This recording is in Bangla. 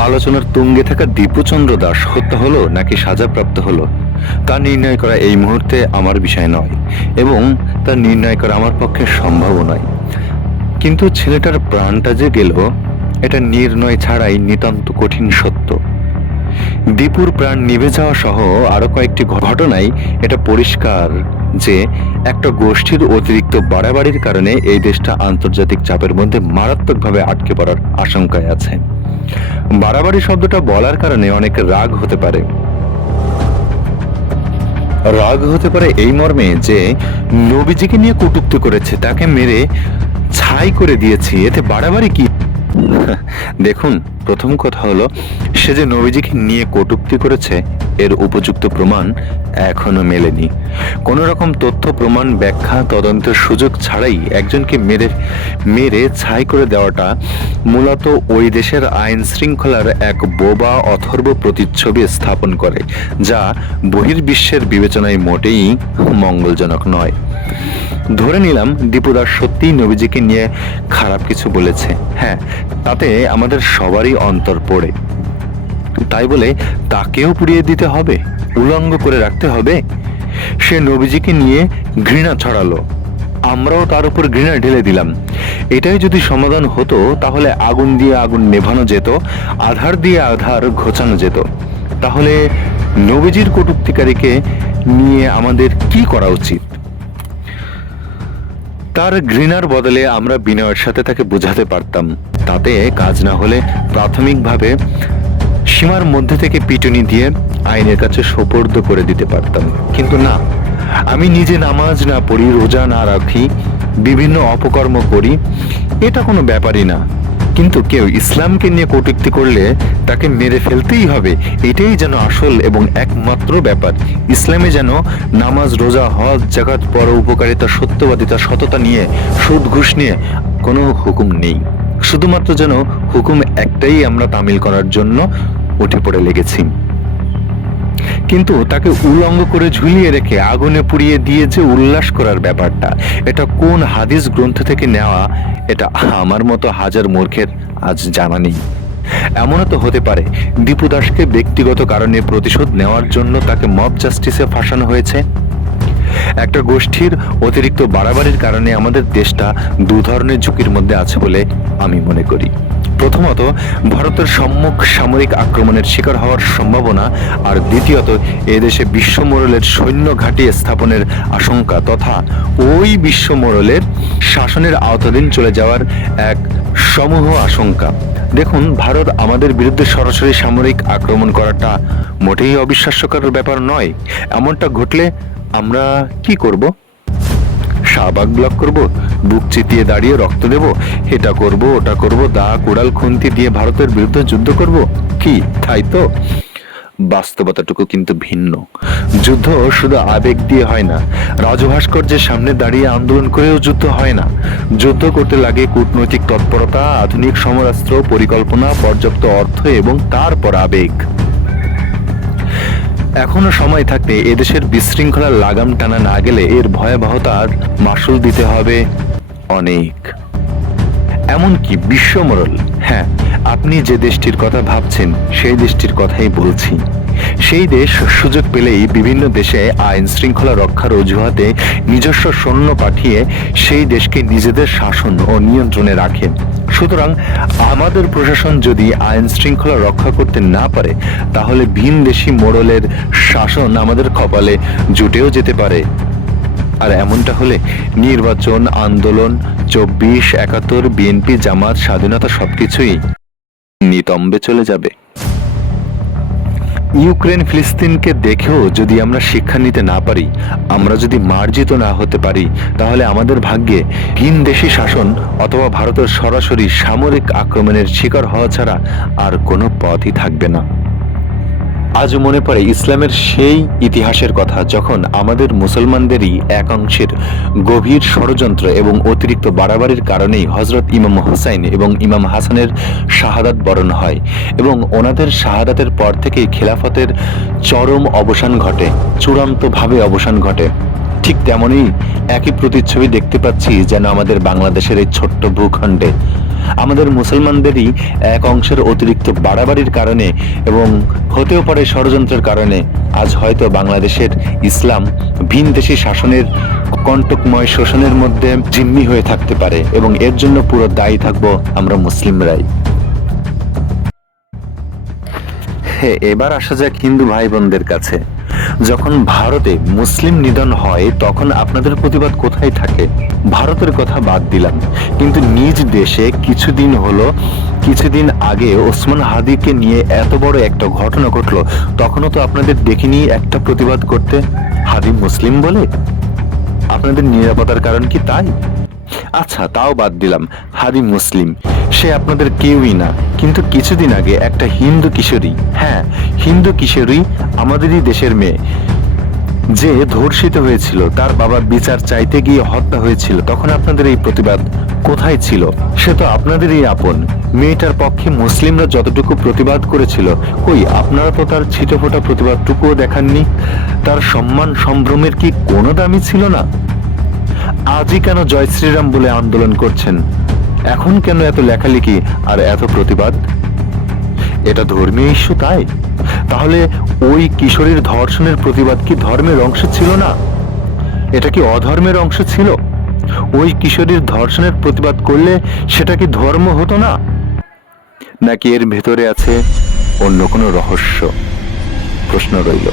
আলোচনার তুঙ্গে থাকা দীপুচন্দ্র দাস হত্যা হলো নাকি সাজাপ্রাপ্ত হলো তা নির্ণয় করা এই মুহূর্তে আমার বিষয় নয়, এবং তা নির্ণয় করা আমার পক্ষে সম্ভবও নয়। কিন্তু ছেলেটার প্রাণটা যে গেল, এটা নির্ণয় ছাড়াই নিতান্ত কঠিন সত্য। দীপুর প্রাণ নিভে যাওয়া সহ আরো কয়েকটি ঘটনায় এটা পরিষ্কার যে একটা গোষ্ঠীর অতিরিক্ত বাড়াবাড়ির কারণে এই দেশটা আন্তর্জাতিক চাপের মধ্যে মারাত্মকভাবে আটকে পড়ার আশঙ্কায় আছে। বাড়াবাড়ি শব্দটা বলার কারণে অনেক রাগ হতে পারে। রাগ হতে পারে এই মর্মে যে নবীজিকে নিয়ে কটূক্তি করেছে, তাকে মেরে ছাই করে দিয়েছি, এতে বাড়াবাড়ি কি? দেখুন, প্রথম কথা হলো, সে যে নবীজিকে নিয়ে কটূক্তি করেছে এর উপযুক্ত প্রমাণ এখনো মেলেনি। কোন রকম তথ্য প্রমাণ ব্যাখ্যা তদন্তের সুযোগ ছাড়াই একজনকে মেরে ছাই করে দেওয়াটা মূলত ওই দেশের আইন শৃঙ্খলার এক বোবা অথর্ব প্রতিচ্ছবি স্থাপন করে, যা বহির্বিশ্বের বিবেচনায় মোটেই মঙ্গলজনক নয়। ধরে নিলাম দীপুদাস সত্যিই নবীজিকে নিয়ে খারাপ কিছু বলেছে, হ্যাঁ, তাতে আমাদের সবারই অন্তর পড়ে। তাই বলে তাকেও পুড়িয়ে দিতে হবে, উলঙ্গ করে রাখতে হবে? সে নবীজিকে নিয়ে ঘৃণা ছড়ালো, আমরাও তার উপর ঘৃণা ঢেলে দিলাম। এটাই যদি সমাধান হতো, তাহলে আগুন দিয়ে আগুন নেভানো যেত, আধার দিয়ে আধার ঘোচানো যেত। তাহলে নবীজির কটূক্তিকারীকে নিয়ে আমাদের কি করা উচিত? তার ঘৃণার বদলে আমরা বিনয়ের সাথে তাকে বোঝাতে পারতাম। তাতে কাজ না হলে প্রাথমিকভাবে সীমার মধ্যে থেকে পিটুনি দিয়ে আইনের কাছে সোপর্দ করে দিতে পারতাম। কিন্তু না, আমি নিজে নামাজ না পড়ি, রোজা না রাখি, বিভিন্ন অপকর্ম করি, এটা কোনো ব্যাপারই না। কিন্তু কেউ ইসলামকে নিয়ে কটূক্তি করলে তাকে মেরে ফেলতেই হবে, এটাই যেন আসল এবং একমাত্র ব্যাপার। ইসলামে যেন নামাজ, রোজা, হজ, জাকাত, পর উপকারিতা, সত্যবাদিতা, সততা নিয়ে, সুদ ঘুষ নিয়ে কোনো হুকুম নেই। শুধুমাত্র যেন হুকুম একটাই আমরা তামিল করার জন্য উঠে পড়ে লেগেছি। কিন্তু তাকে উলঙ্গ করে ঝুলিয়ে রেখে আগুনে পুড়িয়ে দিয়ে যে উল্লাস করার ব্যাপারটা, এটা কোন হাদিস গ্রন্থ থেকে নেওয়া, এটা আমার মতো হাজার মূর্খের আজ জানা নেই। এমনও তো হতে পারে দীপু দাসকে ব্যক্তিগত কারণে প্রতিশোধ নেওয়ার জন্য তাকে মব জাস্টিসে ফাঁসানো হয়েছে। একটা গোষ্ঠীর অতিরিক্ত বাড়াবাড়ির কারণে আমাদের দেশটা দু ধরনের ঝুঁকির মধ্যে আছে বলে আমি মনে করি। প্রথমত, ভারতের সম্মুখ সামরিক আক্রমণের শিকার হওয়ার সম্ভাবনা, আর দ্বিতীয়ত, এদেশে বিশ্ব মোড়লের সৈন্য ঘাঁটি স্থাপনের আশঙ্কা তথা ওই বিশ্ব মোড়লের শাসনের আওতাধীন চলে যাওয়ার এক সমূহ আশঙ্কা। দেখুন, ভারত আমাদের বিরুদ্ধে সরাসরি সামরিক আক্রমণ করাটা মোটেই অবিশ্বাস্যকর ব্যাপার নয়। এমনটা ঘটলে আমরা কি করব? শাহবাগ ব্লক করব, বুক চিতিয়ে দাঁড়িয়ে রক্ত দেব, এটা করব ওটা করব, দা কোড়াল খুন্তি দিয়ে ভারতের বিরুদ্ধে যুদ্ধ করব কি? তাই তো? বাস্তবতাটুকু কিন্তু ভিন্ন। যুদ্ধ শুধু আবেগ দিয়ে হয় না। রাজু ভাস্কর্যের সামনে দাঁড়িয়ে আন্দোলন করেও যুদ্ধ হয় না। যুদ্ধ করতে লাগে কূটনৈতিক তৎপরতা, আধুনিক সমরাস্ত্র, পরিকল্পনা, পর্যাপ্ত অর্থ এবং তারপর আবেগ। এখনো সময় থাকতে এদেশের বিশৃঙ্খলার লাগাম টানা না গেলে এর ভয়াবহতার মাসুল দিতে হবে অনেক। এমনকি বিশ্বমোড়ল, হ্যাঁ, আপনি যে দেশটির কথা ভাবছেন সেই দেশটির কথাই বলছি। সেই দেশ সুযোগ পেলেই বিভিন্ন দেশে আইন শৃঙ্খলা রক্ষার অজুহাতে নিজস্ব সৈন্য পাঠিয়ে সেই দেশকে নিজেদের শাসন ও নিয়ন্ত্রণে রাখে। সুতরাং আমাদের প্রশাসন যদি আইন শৃঙ্খলা রক্ষা করতে না পারে, তাহলে ভিনদেশি মোড়লের শাসন আমাদের কপালে জুটেও যেতে পারে। আর এমনটা হলে নির্বাচন, আন্দোলন, 24, 71, বিএনপি, জামাত, স্বাধীনতা সবকিছুই নিতম্বে চলে যাবে। ইউক্রেন ফিলিস্তিনকে দেখেও যদি আমরা শিক্ষা নিতে না পারি, আমরা যদি মার্জিত না হতে পারি, তাহলে আমাদের ভাগ্যে ভিনদেশি শাসন অথবা ভারতের সরাসরি সামরিক আক্রমণের শিকার হওয়া ছাড়া আর কোনো পথই থাকবে না। আজও মনে পড়ে ইসলামের সেই ইতিহাসের কথা, যখন আমাদের মুসলমানদেরই একাংশের গভীর ষড়যন্ত্র এবং অতিরিক্ত বাড়াবাড়ির কারণেই হযরত ইমাম হুসাইন এবং ইমাম হাসানের শাহাদাত বরণ হয়, এবং ওনাদের শাহাদাতের পর থেকেই খেলাফতের চরম অবসান ঘটে, চূড়ান্তভাবে অবসান ঘটে। ঠিক তেমনই একই প্রতিচ্ছবি দেখতে পাচ্ছি যেন আমাদের বাংলাদেশের এই ছোট্ট ভূখণ্ডে। আমাদের মুসলমানদেরই এক অংশের অতিরিক্ত বাড়াবাড়ির কারণে এবং হতেও পারে ষড়যন্ত্রের কারণে আজ হয়তো বাংলাদেশের ইসলাম ভিনদেশী শাসনের কণ্টকময় শোষণের মধ্যে জিম্মি হয়ে থাকতে পারে এবং এর জন্য পুরো দায়ী থাকবো আমরা মুসলিমরাই। এবার আসা যাক হিন্দু ভাই বোনদের কাছে। যখন ভারতে মুসলিম নিধন হয় তখন আপনাদের প্রতিবাদ কোথায় থাকে? ভারতের কথা বাদ দিলাম, কিন্তু নিজ দেশে কিছুদিন আগে ওসমান হাদিকে নিয়ে এত বড় একটা ঘটনা ঘটলো, তখনও তো আপনাদের দেখিনি একটা প্রতিবাদ করতে। হাদি মুসলিম বলে আপনাদের নিরাপত্তার কারণ কি তাই? আচ্ছা, তাও বাদ দিলাম, হাদি মুসলিম, সে আপনাদের কেউই না, কিন্তু কিছুদিন আগে একটা হিন্দু কিশোরী, হ্যাঁ হিন্দু কিশোরী, আমাদেরই দেশের মেয়ে, যে ধর্ষিত হয়েছিল, তার বাবা বিচার চাইতে গিয়ে হত্যা হয়েছিল, তখন আপনাদের এই প্রতিবাদ কোথায় ছিল? সে তো আপনাদেরই আপন। মেয়েটার পক্ষে মুসলিমরা যতটুকু প্রতিবাদ করেছিল, কই আপনারা তো তার ছিটেফোঁটা প্রতিবাদটুকুও দেখাননি। তার সম্মান সম্ভ্রমের কি কোনো দামই ছিল না? আজই কেন জয় শ্রীরাম বলে আন্দোলন করছেন? এখন কেন এত লেখালেখি আর এত প্রতিবাদ? এটা ধর্মীয় ইস্যু তাই? তাহলে ওই কিশোরীর ধর্ষণের প্রতিবাদ কি ধর্মের অংশ ছিল না? এটা কি অধর্মের অংশ ছিল? ওই কিশোরীর ধর্ষণের প্রতিবাদ করলে সেটা কি ধর্ম হতো না? নাকি এর ভেতরে আছে অন্য কোনো রহস্য? প্রশ্ন রইল।